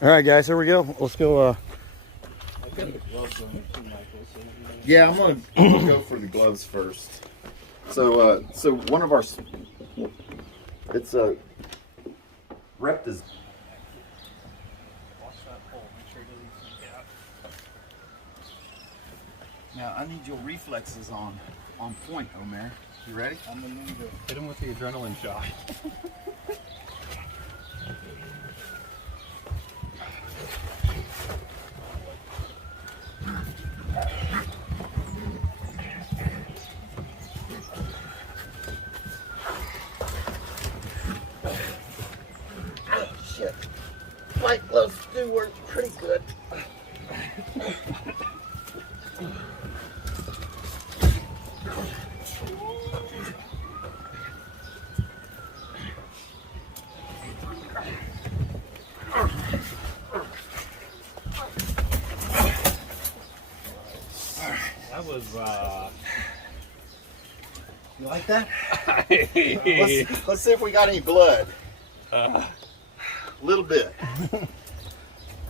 All right, guys, here we go. Let's go. I've got the gloves on too, Michael. So Yeah, I'm gonna go for the gloves first. So, one of our, it's a rep is. watch that hole. Make sure it doesn't leak out. Now I need your reflexes on point, Omer. You ready? I'm gonna need to hit him with the adrenaline shot. Shit. White gloves do work pretty good. That was You like that? Let's see if we got any blood. A little bit.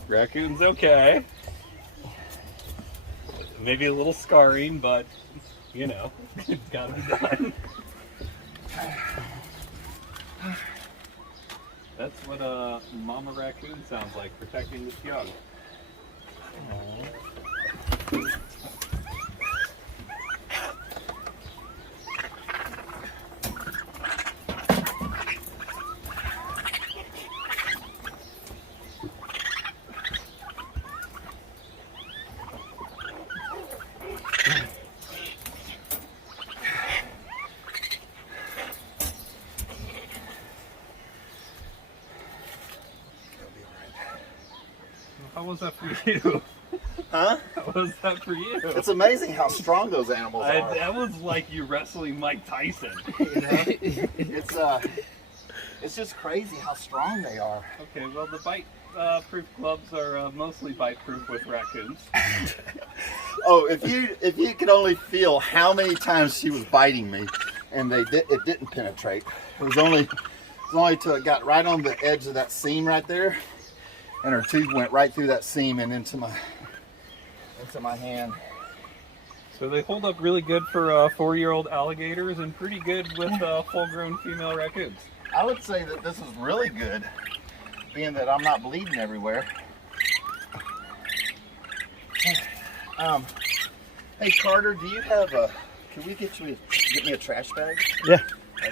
Raccoon's okay. Maybe a little scarring, but you know, it's gotta be done. That's what a mama raccoon sounds like, protecting this young. How was that for you? Huh? How was that for you? It's amazing how strong those animals are. That was like you wrestling Mike Tyson. You know? It's just crazy how strong they are. Okay, well the bite-proof gloves are mostly bite-proof with raccoons. Oh, if you could only feel how many times she was biting me, and it didn't penetrate. It was only till it got right on the edge of that seam right there, and her tooth went right through that seam and into my hand. So they hold up really good for 4-year-old alligators and pretty good with full-grown female raccoons. I would say that this is really good, being that I'm not bleeding everywhere. Hey Carter, do you have a? Can we get me a trash bag? Yeah.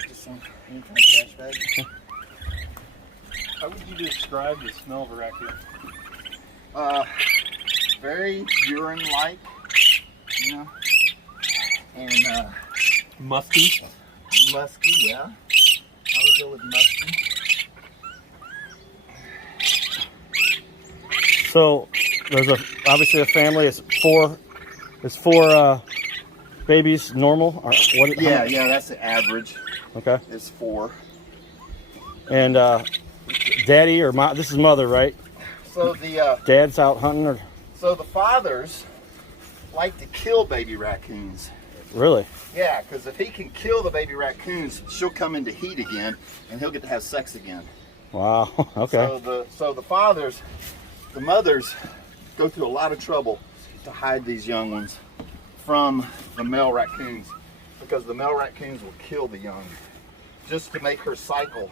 Just some any kind of trash bag. How would you describe the smell of a raccoon? Very urine-like, you know, and Musky. musky. Yeah, I would go with musky. So there's obviously a family. It's four babies normal. Or what? Yeah, that's the average. Okay. It's 4. And daddy or this is mother, right? So the Dad's out hunting, or so the fathers like to kill baby raccoons. really? Yeah, because if he can kill the baby raccoons, she'll come into heat again, and he'll get to have sex again. Wow. Okay. So the mothers go through a lot of trouble to hide these young ones from the male raccoons, because the male raccoons will kill the young just to make her cycle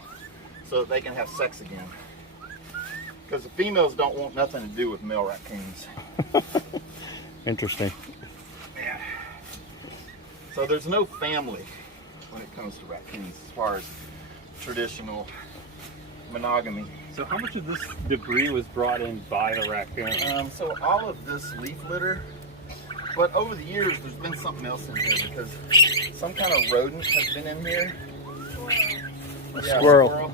so that they can have sex again. Because the females don't want nothing to do with male raccoons. Interesting. Yeah. So there's no family when it comes to raccoons as far as traditional monogamy. So how much of this debris was brought in by the raccoon? So all of this leaf litter, but over the years there's been something else in here, because some kind of rodent has been in here. A Yeah, squirrel.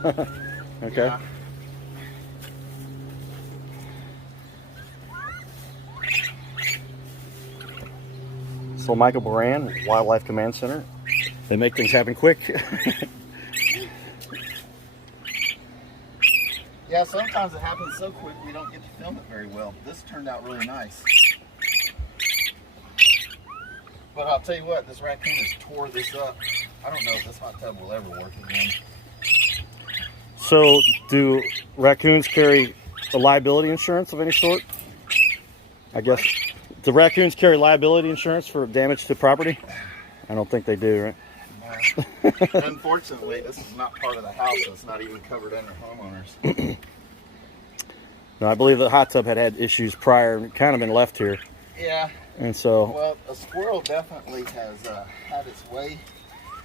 Okay. Yeah. So Michael Beran, Wildlife Command Center. They make things happen quick. Yeah, sometimes it happens so quick we don't get to film it very well. This turned out really nice. But I'll tell you what, this raccoon has tore this up. I don't know if this hot tub will ever work again. So do raccoons carry a liability insurance of any sort? I guess. Do raccoons carry liability insurance for damage to property? I don't think they do, right? Unfortunately, this is not part of the house, so it's not even covered under homeowners. No, I believe the hot tub had issues prior and kind of been left here. Yeah. And so, Well, a squirrel definitely has had its way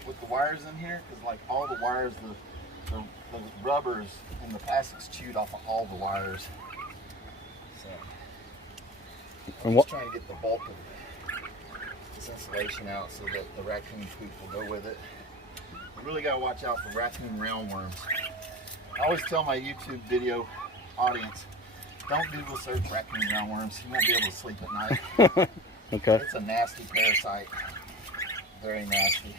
with the wires in here, because like all the wires, the rubbers and the plastics chewed off of all the wires. So I'm just trying to get the bulk of this insulation out so that the raccoon poop will go with it. You really got to watch out for raccoon roundworms. I always tell my YouTube video audience, don't Google search raccoon roundworms. You won't be able to sleep at night. okay. It's a nasty parasite. Very nasty.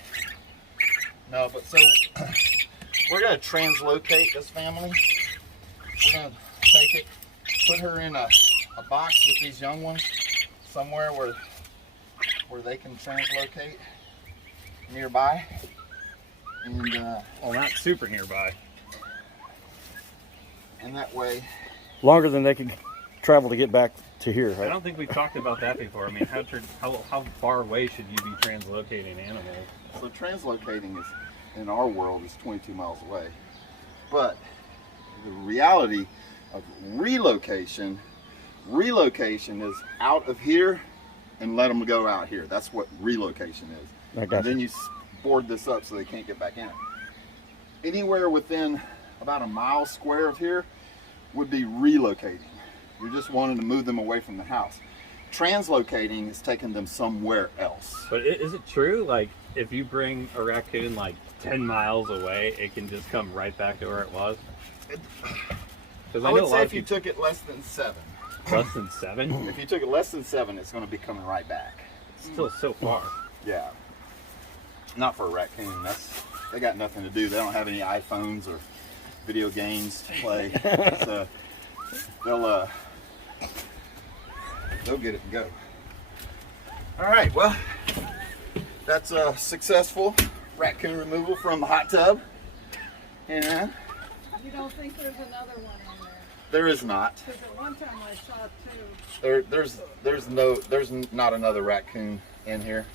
No, but so we're going to translocate this family. We're going to take it, put her in a box with these young ones somewhere where they can translocate nearby. And Well, not super nearby. and that way, Longer than they can travel to get back to here, I right? don't think we've talked about that before. I mean, how far away should you be translocating animals? so translocating is, in our world, is 22 miles away. But the reality of relocation is out of here and let them go out here. That's what relocation is. I got And then you. you board this up so they can't get back in it. Anywhere within about a mile square of here would be relocating. You're just wanting to move them away from the house. Translocating is taking them somewhere else. But is it true? Like, if you bring a raccoon like 10 miles away, it can just come right back to where it was? Because I would say if you took it less than 7. less than 7, If you took it less than 7, it's going to be coming right back. it's still so far. Yeah. Not for a raccoon. They got nothing to do. They don't have any iPhones or video games to play. So they'll get it and go. All right. Well, that's a successful raccoon removal from the hot tub. And You don't think there's another one in there? there is not. Because at one time I saw two. There's not another raccoon in here.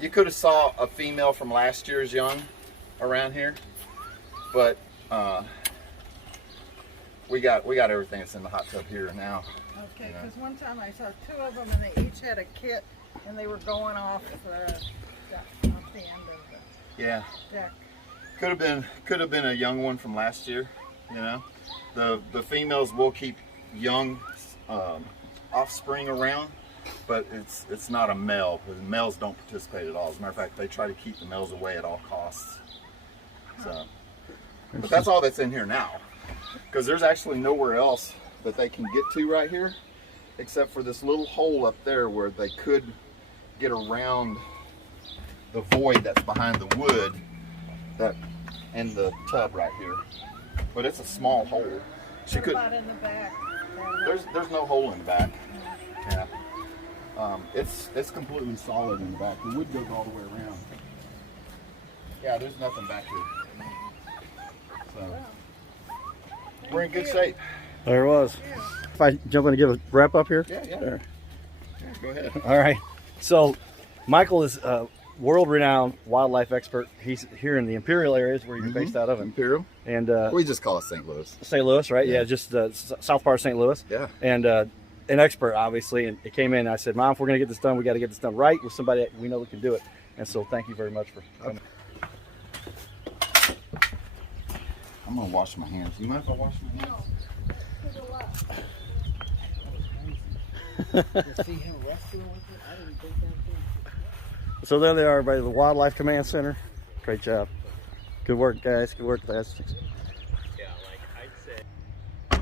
You could have saw a female from last year's young around here, but we got everything that's in the hot tub here now. Okay, Yeah. because one time I saw 2 of them and they each had a kit and they were going off the end of the Yeah, deck. could have been a young one from last year. You know, the females will keep young offspring around, but it's not a male. The males don't participate at all. As a matter of fact, they try to keep the males away at all costs. So, but that's all that's in here now, because there's actually nowhere else that they can get to right here, except for this little hole up there where they could get around the void that's behind the wood that in the tub right here. But it's a small hole. She What could. about in the back? There's no hole in the back. Yeah. It's completely solid in the back. The wood goes all the way around. Yeah, there's nothing back here. So we're in good shape. There it was. If I jump in and give a wrap up here? Yeah, yeah. There. Yeah, go ahead. All right. So, Michael is a world-renowned wildlife expert. He's here in the Imperial areas where you're based out of, Imperial. and We just call it St. Louis. St. Louis, right? Yeah. Yeah, just south part of St. Louis. Yeah. And an expert, obviously. And it came in. And I said, "Mom, if we're going to get this done, we got to get this done right with somebody that we know that can do it." And so, thank you very much for coming. I'm gonna wash my hands. You mind if I wash my hands? No, to the left. See him wrestling with it? I didn't think that thing. So there they are by the Wildlife Command Center. Great job. Good work, guys. Good work, guys. Yeah, like I'd say.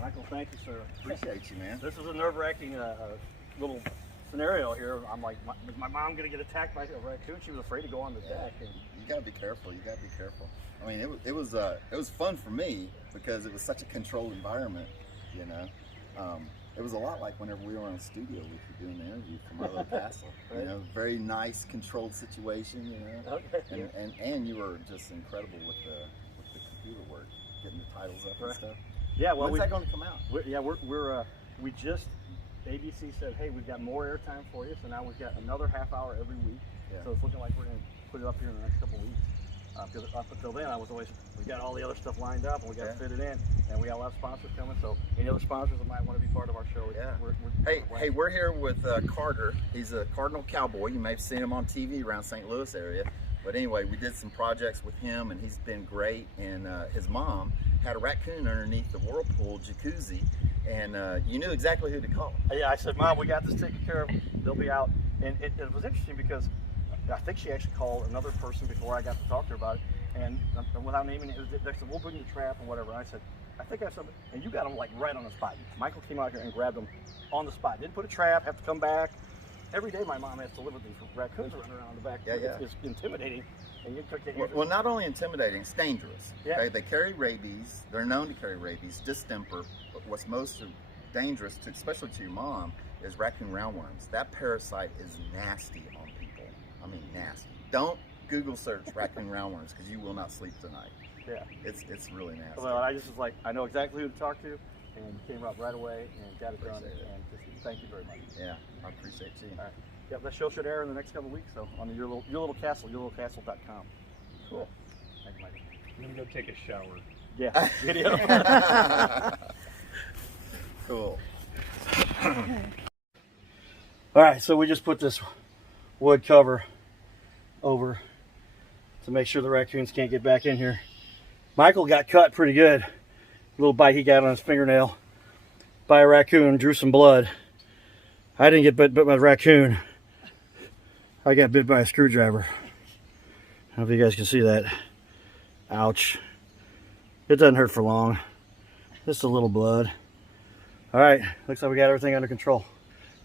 Michael, thank you, sir. Appreciate you, man. This is a nerve-wracking little scenario here. I'm like, is my mom going to get attacked by a raccoon? She was afraid to go on the deck. And You gotta be careful. You gotta be careful. I mean, it was fun for me because it was such a controlled environment. You know, it was a lot like whenever we were in a studio with you doing the interview from our little castle. Right. You know, very nice, controlled situation. You know, and you were just incredible with the computer work, getting the titles up and Right. stuff. Yeah, well, When's that going to come out? We just, ABC said, hey, we've got more airtime for you, so now we've got another half hour every week. Yeah. So it's looking like we're going to put it up here in the next couple of weeks. Because up until then, I was always, we got all the other stuff lined up, and we got to fit it in, and we got a lot of sponsors coming. So any other sponsors that might want to be part of our show? Yeah. We're We're here with Carter. He's a Cardinal Cowboy. You may have seen him on TV around St. Louis area. But anyway, we did some projects with him, and he's been great. And his mom had a raccoon underneath the whirlpool jacuzzi, and you knew exactly who to call. Yeah, I said, Mom, we got this taken care of. They'll be out. And it was interesting because I think she actually called another person before I got to talk to her about it. And without naming it, they said, we'll bring the trap and whatever. And I said, I think I have something. And you got them like right on the spot. Michael came out here and grabbed them on the spot. Didn't put a trap, have to come back. Every day my mom has to live with these raccoons running around the back. Yeah. It's intimidating. And you took Well, not only intimidating, it's dangerous. Yeah. Okay? They carry rabies. They're known to carry rabies, distemper. But what's most dangerous, especially to your mom, is raccoon roundworms. That parasite is nasty on people. I mean, nasty. Don't Google search raccoon roundworms because you will not sleep tonight. Yeah. It's really nasty. Well, I just was like, I know exactly who to talk to, and came up right away and got it done. Appreciate it. And just thank you very much. Yeah, I appreciate you. All right. Yep, that show should air in the next couple of weeks, so on your little castle, yourlittlecastle.com. Cool. Thank you, Michael. I'm gonna go take a shower. Yeah, video. Cool. All right, so we just put this wood cover over to make sure the raccoons can't get back in here. Michael got cut pretty good. Little bite he got on his fingernail by a raccoon, drew some blood. I didn't get bit by a raccoon. I got bit by a screwdriver. I don't know if you guys can see that. Ouch. It doesn't hurt for long. Just a little blood. All right, looks like we got everything under control.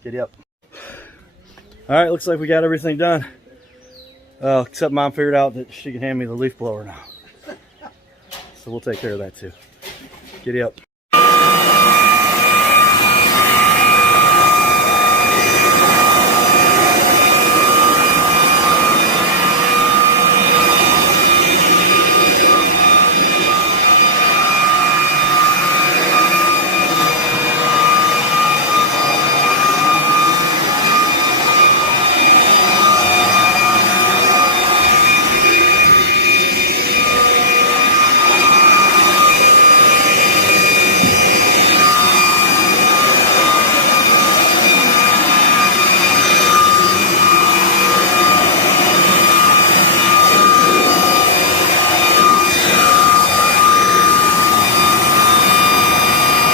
Giddy up. All right, looks like we got everything done. Except Mom figured out that she can hand me the leaf blower now. So we'll take care of that too. Giddy up.